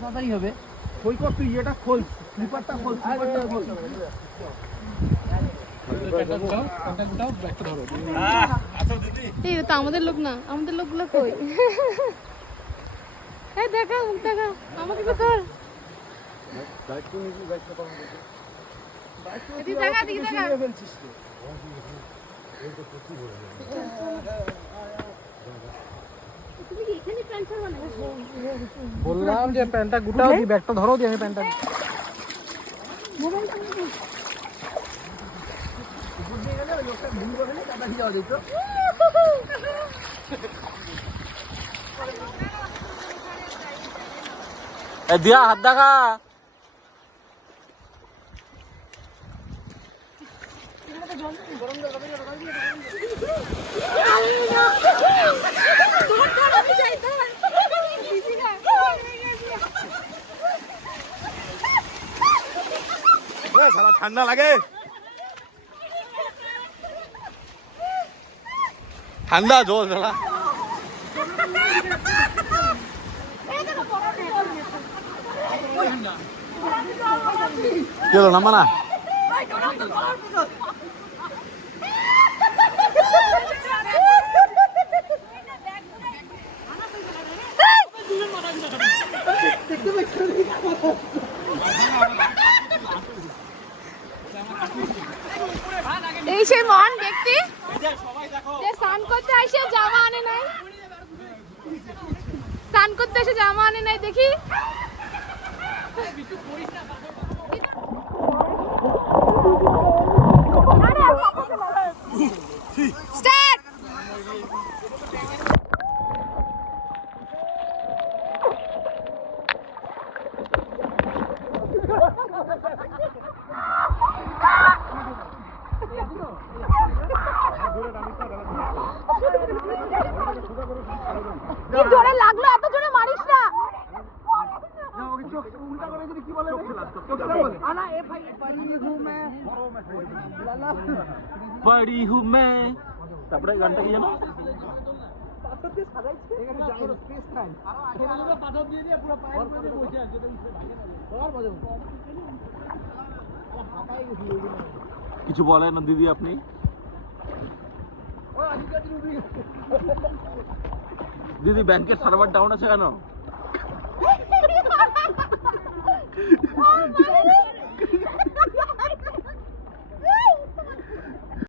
তাড়াতাড়ি হবে। কই কর তুই এটা খোল, স্লিপারটা খোল, স্লিপারটা খোল। এই তো আমাদের লোক না, আমাদের লোকগুলো কই? এই দেখা মুখ দেখা, আমাকে তো ধর। দায়িত্ব নিবি, দায়িত্ব পালন করবি। এদিকে দেখা, এদিকে দেখা। তুমি কি এখানে প্যান্ট ছাড়বা না? বললাম যে প্যান্টটা গুটাও দি, ব্যাগটা ধরো দি, আমি প্যান্টটা মোবাইল উপর দিয়ে গেলে ওই লোকটা ভুল করে না, তাড়াতাড়ি যাওয়া যেত। দিয়া হাত দেখা। ঠান্ডা লাগে, ঠান্ডা জল জ্বালা। চলো নামা না। এই সেই মহান ব্যক্তি যে স্নান করতে এসে জামা আনে নাই, স্নান করতে এসে জামা আনে নাই। দেখি স্টার্ট। কি জোরে লাগলো, এত জোরে মারিস না। बड़ी हूँ मैं। তারপরে গানটা কি জানো? কিছু বলেন না দিদি আপনি? দিদি ব্যাংকের সার্ভার ডাউন আছে কেন?